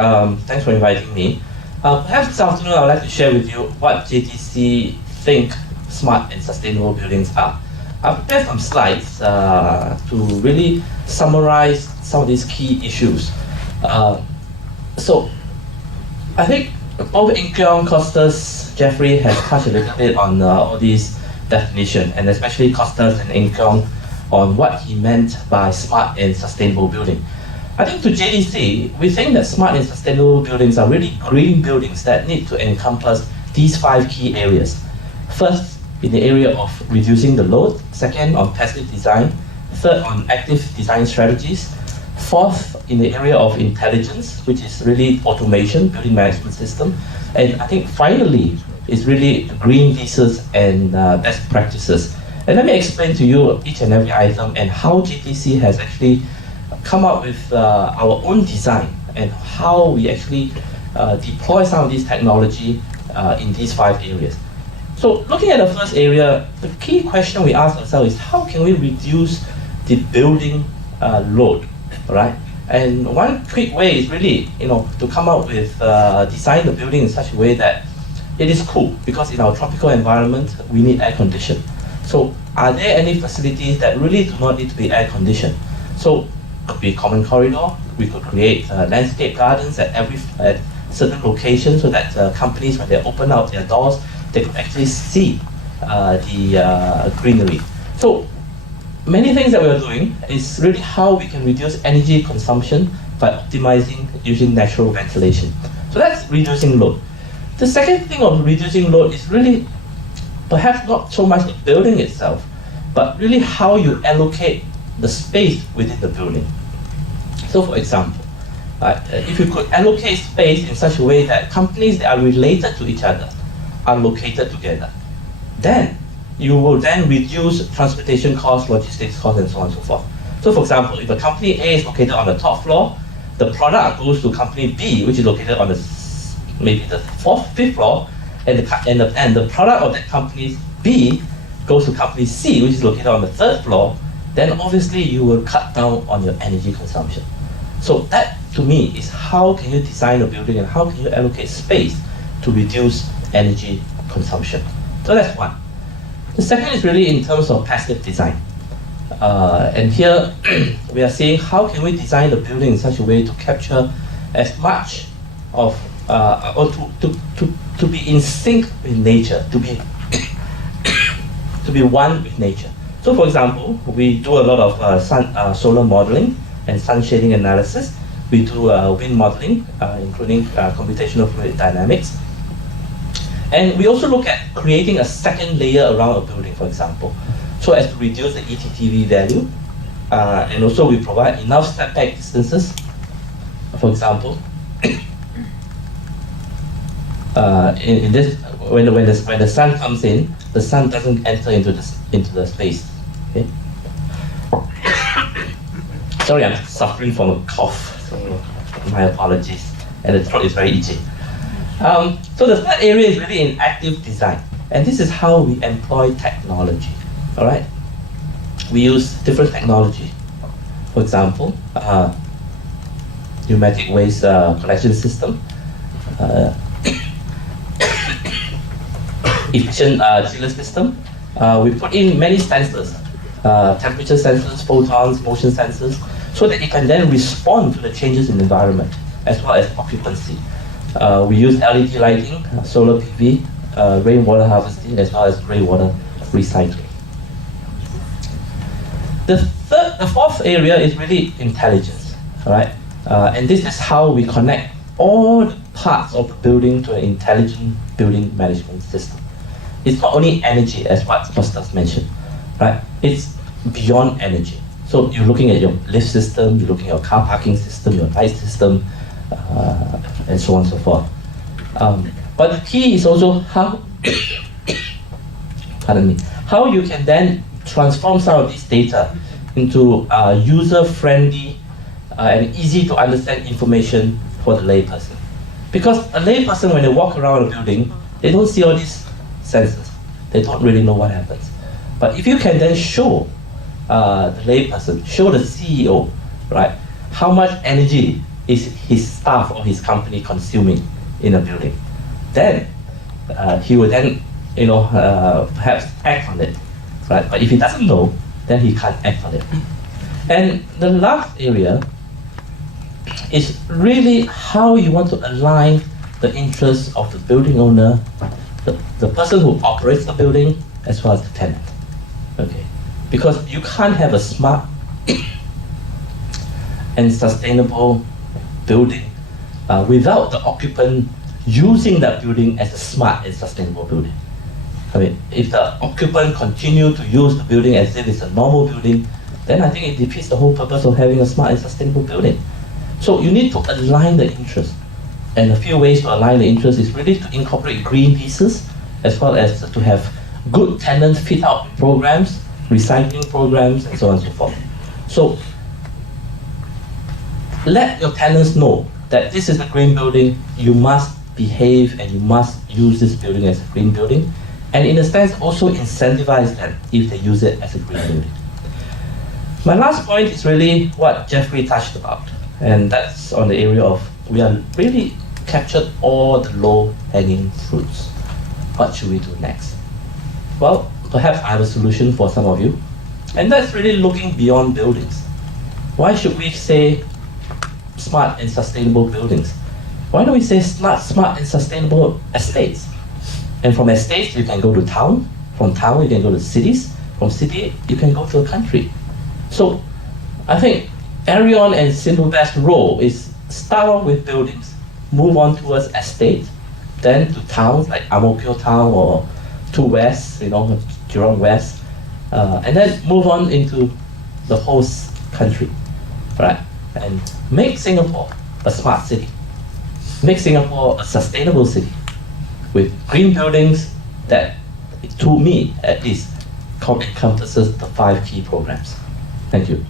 Thanks for inviting me. Perhaps this afternoon I would like to share with you what JTC think smart and sustainable buildings are. I've prepared some slides to really summarize some of these key issues. So I think both Inkyong, Costas, Jeffrey has touched a little bit on all these definitions, and especially Costas and Inkyong on what he meant by smart and sustainable building. I think to JTC, we think that smart and sustainable buildings are really green buildings that need to encompass these 5 key areas. First, in the area of reducing the load. Second, on passive design. Third, on active design strategies. Fourth, in the area of intelligence, which is really automation, building management system. And I think finally, is really green leases and best practices. And let me explain to you each and every item and how JTC has actually come up with our own design and how we actually deploy some of this technology in these 5 areas. So looking at the first area, the key question we ask ourselves is how can we reduce the building load, right? And one quick way is really, to come up with design the building in such a way that it is cool, because in our tropical environment we need air condition. So are there any facilities that really do not need to be air conditioned? So could be a common corridor. We could create landscape gardens at certain locations so that companies, when they open up their doors, they could actually see the greenery. So many things that we are doing is really how we can reduce energy consumption by optimizing using natural ventilation. So that's reducing load. The second thing of reducing load is really perhaps not so much the building itself, but really how you allocate the space within the building. So for example, if you could allocate space in such a way that companies that are related to each other are located together, then you will then reduce transportation costs, logistics costs, and so on and so forth. So for example, if a company A is located on the top floor, the product goes to company B, which is located on maybe the 4th, 5th floor, and the product of that company B goes to company C, which is located on the 3rd floor, then obviously you will cut down on your energy consumption. So that, to me, is how can you design a building and how can you allocate space to reduce energy consumption. So that's one. The second is really in terms of passive design. And here we are saying how can we design the building in such a way to capture as much of, or to be in sync with nature, to be to be one with nature. So for example, we do a lot of solar modeling and sun shading analysis. We do wind modeling, including computational fluid dynamics. And we also look at creating a second layer around a building, for example, so as to reduce the ETTV value. And also we provide enough step back distances. For example, in this, when the sun comes in, the sun doesn't enter into the space. Okay. Sorry, I'm suffering from a cough, so my apologies. And the throat is very itchy. So the third area is really in active design, and this is how we employ technology. All right, we use different technology. For example, pneumatic waste collection system, efficient chiller system. We put in many sensors, temperature sensors, photons, motion sensors, so that it can then respond to the changes in the environment, as well as occupancy. We use LED lighting, solar PV, rainwater harvesting, as well as rainwater recycling. The fourth area is really intelligence, all right? And this is how we connect all the parts of the building to an intelligent building management system. It's not only energy, as what Costas mentioned, right? It's beyond energy. So you're looking at your lift system, you're looking at your car parking system, your light system, and so on and so forth. But the key is also how, how you can then transform some of this data into user-friendly and easy to understand information for the layperson. Because a layperson, when they walk around a building, they don't see all these sensors. They don't really know what happens. But if you can then show the layperson, show the CEO, right, how much energy is his staff or his company consuming in a building? Then he will then, perhaps act on it, right? But if he doesn't know, then he can't act on it. And the last area is really how you want to align the interests of the building owner, the person who operates the building, as well as the tenant. Okay, because you can't have a smart and sustainable building without the occupant using that building as a smart and sustainable building. I mean, if the occupant continue to use the building as if it's a normal building, then I think it defeats the whole purpose of having a smart and sustainable building. So you need to align the interest. And a few ways to align the interest is really to incorporate green pieces, as well as to have good tenant fit-out programs, recycling programs, and so on and so forth. So let your tenants know that this is a green building, you must behave and you must use this building as a green building. And in a sense, also incentivize them if they use it as a green building. My last point is really what Jeffrey touched about, and that's on the area of we are really captured all the low-hanging fruits. What should we do next? Well, perhaps I have a solution for some of you, and that's really looking beyond buildings. Why should we say smart and sustainable buildings? Why don't we say smart and sustainable estates? And from estates, you can go to town. From town, you can go to cities. From city, you can go to a country. So I think Arion and Simplebast's role is start off with buildings, move on towards estate, then to towns like Ang Mo Kio Town or to West, Jurong West, and then move on into the whole country, right? And make Singapore a smart city. Make Singapore a sustainable city with green buildings that, to me at least, encompasses the 5 key programs. Thank you.